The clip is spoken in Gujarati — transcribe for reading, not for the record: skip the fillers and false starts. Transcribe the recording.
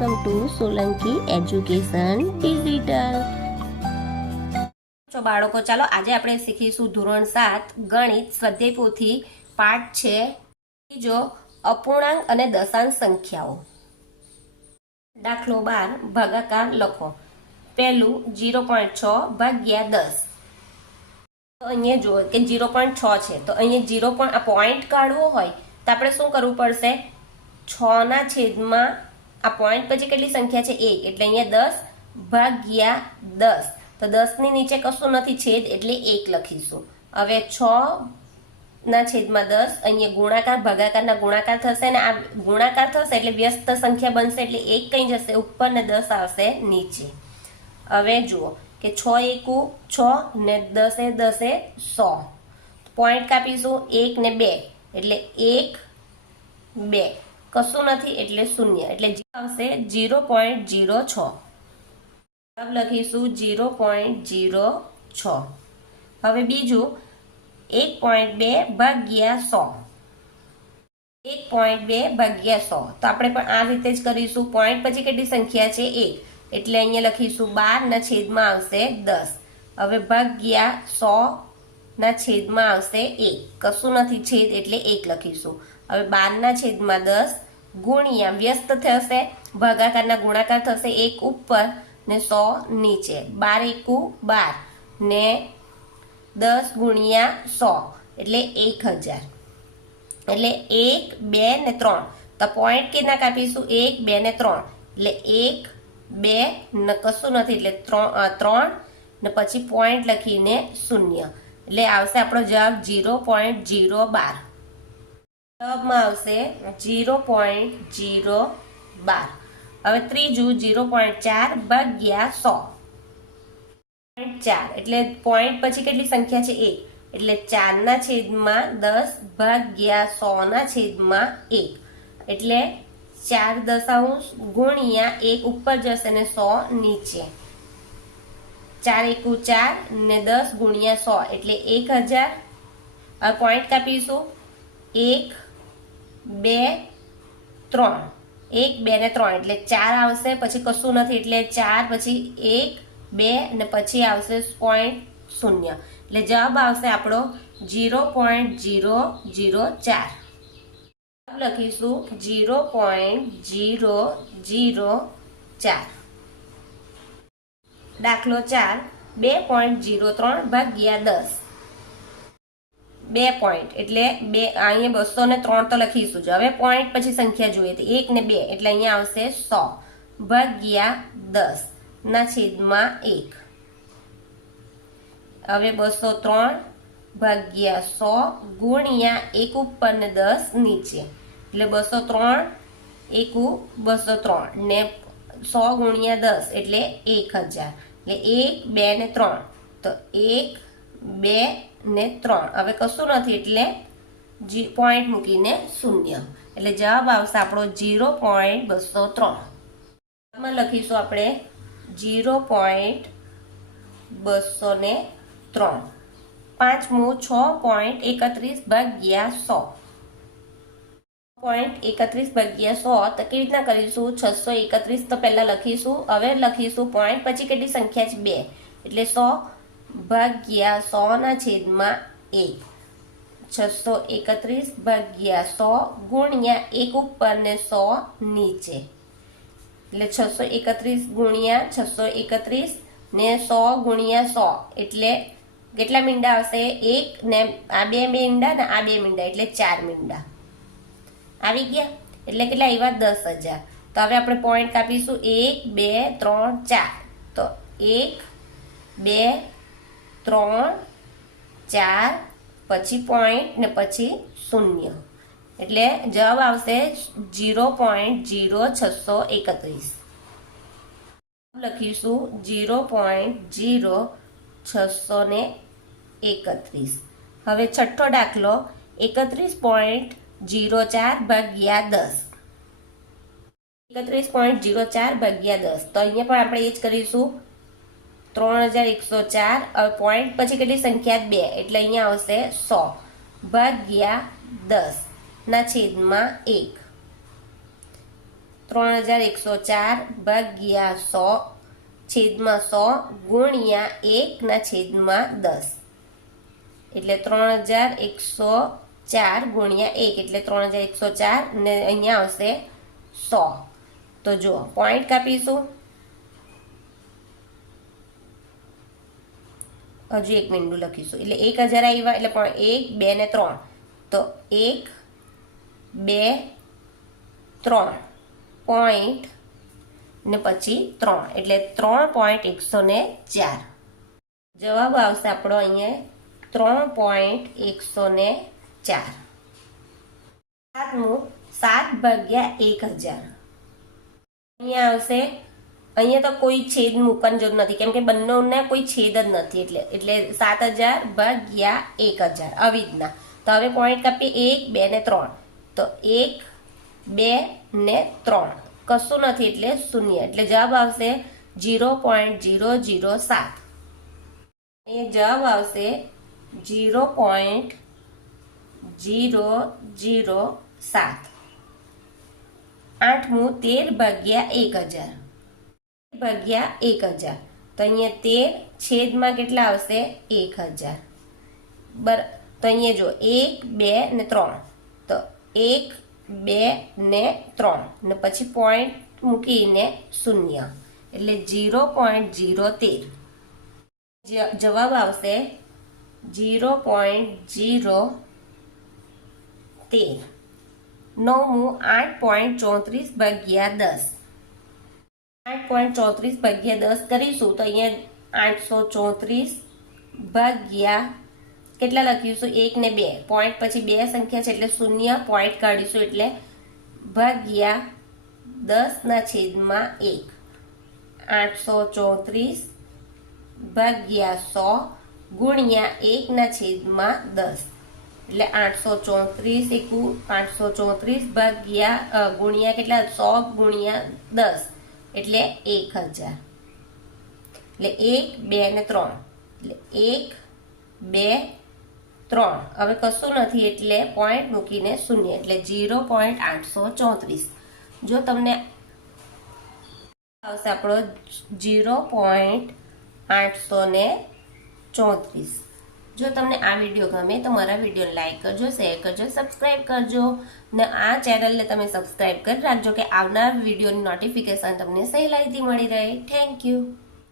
Welcome to Solanki education digital. તો બાળકો, ચાલો આજે આપણે શીખીશું ધોરણ 7 ગણિત સ્વાધ્યાય પોથી પાઠ છે બીજો, અપૂર્ણાંક અને દશાંશ સંખ્યાઓ. દાખલો 12 ભાગાકાર લખો. પહેલું 0.6 ભાગ્યા 10. તો અહીંયા જુઓ કે 0.6 છે, તો અહીંયા 0. આ પોઈન્ટ કાઢવો હોય તો આપણે શું કરવું પડશે? 6 ના છેદમાં આ પોઈન્ટ પછી કેટલી સંખ્યા છે? 1. એટલે અહીંયા 10 ભાગ્યા 10. તો 10 ની નીચે કશું નથી, છેદ એટલે 1 લખીશું. હવે 6 ના છેદમાં 10, અહીંયા ગુણાકાર ભાગાકારના ગુણાકાર થશે ને આ ગુણાકાર થશે એટલે વ્યસ્ત સંખ્યા બનશે, એટલે 1 કઈ જશે ઉપર ને 10 આવશે નીચે. હવે જુઓ કે 6 એકુ 6 ને 10 એ 10 એ 100. પોઈન્ટ કાપીશું 1 ને 2 એટલે 1 2, કશું નથી એટલે 0, એટલે આવશે 0.06. જવાબ લખીશું 0.06. હવે બીજું 1.2 ભાગ્યા 100. 1.2 ભાગ્યા 100 તો આપણે પણ આ રીતે જ કરીશું. પોઈન્ટ પછી કેટલી સંખ્યા છે? 1. એટલે અહીંયા લખીશું 12 ના છેદમાં આવશે 10. હવે ભાગ્યા 100 ના છેદમાં આવશે 1, કશું નથી છેદ એટલે 1 લખીશું. હવે 12 ના છેદમાં 10 ગુણ્યા વ્યસ્ત થશે, ભાગાકારના ગુણાકાર થશે, 1 ઉપર ને 100 નીચે. 12 એકુ 12 ને 10 ગુણ્યા 100 એટલે 1000. એટલે 1 2 ને 3. તો પોઈન્ટ કેટલા કાપીશું? 1 2 ને 3. એટલે 1 2 ને કશું નથી એટલે 3 ને પછી પોઈન્ટ લખીને 0. એટલે આવશે આપણો જવાબ 0.012. જવાબમાં આવશે 0.012. હવે ત્રીજું 0.4 ભાગ્યા 100. 4 એટલે પોઈન્ટ પછી કેટલી સંખ્યા છે? 1. એટલે 4 ના છેદમાં 10 ભાગ્યા 100 ના છેદમાં 1. એટલે 4 દશાંશ ગુણ્યા 1 ઉપર જશે ને 100 નીચે. 4 એકુ 4 ને 10 ગુણ્યા 100 એટલે 1000. હવે પોઈન્ટ કાપીશું 1 2 3. 1 2 ને 3 એટલે 4 આવશે, પછી કશું નથી એટલે 4, પછી 1 2 ને પછી આવશે પોઈન્ટ 0. એટલે જવાબ આવશે આપણો 0.004. લખીશું 0.004. દાખલો 4 2.03 ભાગ્યા 10. 2 પોઈન્ટ એટલે 2, અહીંયા 203 તો લખીશું જ. હવે પોઈન્ટ પછી સંખ્યા જોઈએ તો 1 ને 2 એટલે અહીંયા આવશે 100 ભાગ્યા 10 ના છેદમાં 1. હવે 203 ભાગ્યા 100 ગુણ્યા 1 ઉપર ને 10 નીચે. એટલે 203 એકુ 203 ને 100 ગુણ્યા 10 એટલે 1000. એટલે 1 2 ને 3. તો 1 2 ને 3. હવે કશું નથી એટલે પોઈન્ટ મૂકીને 0. એટલે જવાબ આવશે આપણો 0.203. માં લખીશું આપણે 0.203. પાંચમું 6.31 ભાગ્યા 100. 6.31 ભાગ્યા 100 તો કેવી રીતના કરીશું? 631 તો પહેલા લખીશું. હવે લખીશું પોઈન્ટ પછી કેટલી સંખ્યા છે? 2. એટલે 100 ભાગ્યા 100 ના છેદમાં 1. 631 ભાગ્યા 100 ગુણ્યા 1 ઉપર ને 100 નીચે. એટલે 631 ગુણ્યા 631 ને 100 ગુણ્યા 100 એટલે કેટલા મીંડા આવશે? 1 ને આ 2 મીંડા ને આ 2 મીંડા એટલે 4 મીંડા આવી ગયા. એટલે કેટલા આવ્યા? 10,000. તો હવે આપણે પોઈન્ટ કાપીશું 1 2 3 4. તો 1 2 3 4 પછી પોઈન્ટ ને પછી 0. એટલે જવાબ આવશે 0.0631. લખીશું 0.0631. હવે છઠ્ઠો દાખલો 31.04 ભાગ્યા 10. 31.04 ભાગ્યા 10. તો અહીંયા પણ આપણે એ જ કરીશું. 3104. હવે પોઈન્ટ પછી કેટલી સંખ્યા? 2. એટલે અહીંયા આવશે 100 ભાગ્યા 10 ના છેદમાં 1. 3104 ભાગ્યા 100 છેદમાં 100 ગુણ્યા 1 ના છેદમાં 10 એટલે 3104 ગુણ્યા 1 એટલે 3104 ને અહીંયા આવશે 100. તો જો પોઈન્ટ કાપીશું. હજુ એક મીંડું લખીશું એટલે 1000 આવ્યા એટલે 1 2 ને 3 તો 1 2 3 પોઈન્ટ ને પછી 3 એટલે 3.104. જવાબ આવશે આપણો અહીંયા 3.104. સાતમું 7 ભાગ્યા 1000. અહીંયા આવશે. અહીંયા તો કોઈ છેદ મૂકવાની જરૂર નથી કેમ કે બંનેને કોઈ છેદ જ નથી એટલે 7000 ભાગ્યા 1000 આવી રીતના. તો હવે પોઈન્ટ કાપીએ 1 2 ને 3 તો 1 2 ને 3 કશું નથી એટલે શૂન્ય એટલે જવાબ આવશે 0.007. એ જવાબ આવશે 0.007. આઠમું 13 ભાગ્યા 1000 ભાગ્યા 1000 તો અહીંયા 13 છેદમાં કેટલા આવશે 1000 તો અહીંયા જો 1 2 ને 3 તો 1 2 ને 3 ને પછી પોઈન્ટ મૂકીને શૂન્ય એટલે 0.013. જવાબ આવશે 0.013. નવમું 8.34 ભાગ્યા 10. 8.34 ભાગ્યા 10 કરીશું તો અહીંયા 834 ભાગ્યા કેટલા લખીશું 1 ને 2 પોઈન્ટ પછી બે સંખ્યા છે એટલે શૂન્ય પોઈન્ટ કાઢીશું એટલે ભાગ્યા 10 ના છેદમાં 1 834 ભાગ્યા 100 ગુણ્યા 1 ના છેદમાં 10 એટલે 834 એકુ 834 ભાગ્યા ગુણ્યા કેટલા 100 ગુણ્યા 10 એટલે 1000 એટલે 1 2 ને 3 એટલે 1 2 3 હવે કશું નથી એટલે પોઈન્ટ મૂકીને શૂન્ય એટલે 0.834. જો તમને આવશે આપણો 0.834. જો તમને આ વિડીયો ગમે તો મારા વિડીયો લાઈક કરજો, શેર કરજો, સબસ્ક્રાઈબ કરજો ને આ ચેનલને તમે સબસ્ક્રાઈબ કરી રાખજો કે આવનાર વિડીયોની નોટિફિકેશન તમને સહેલાઈથી મળી રહે. Thank you.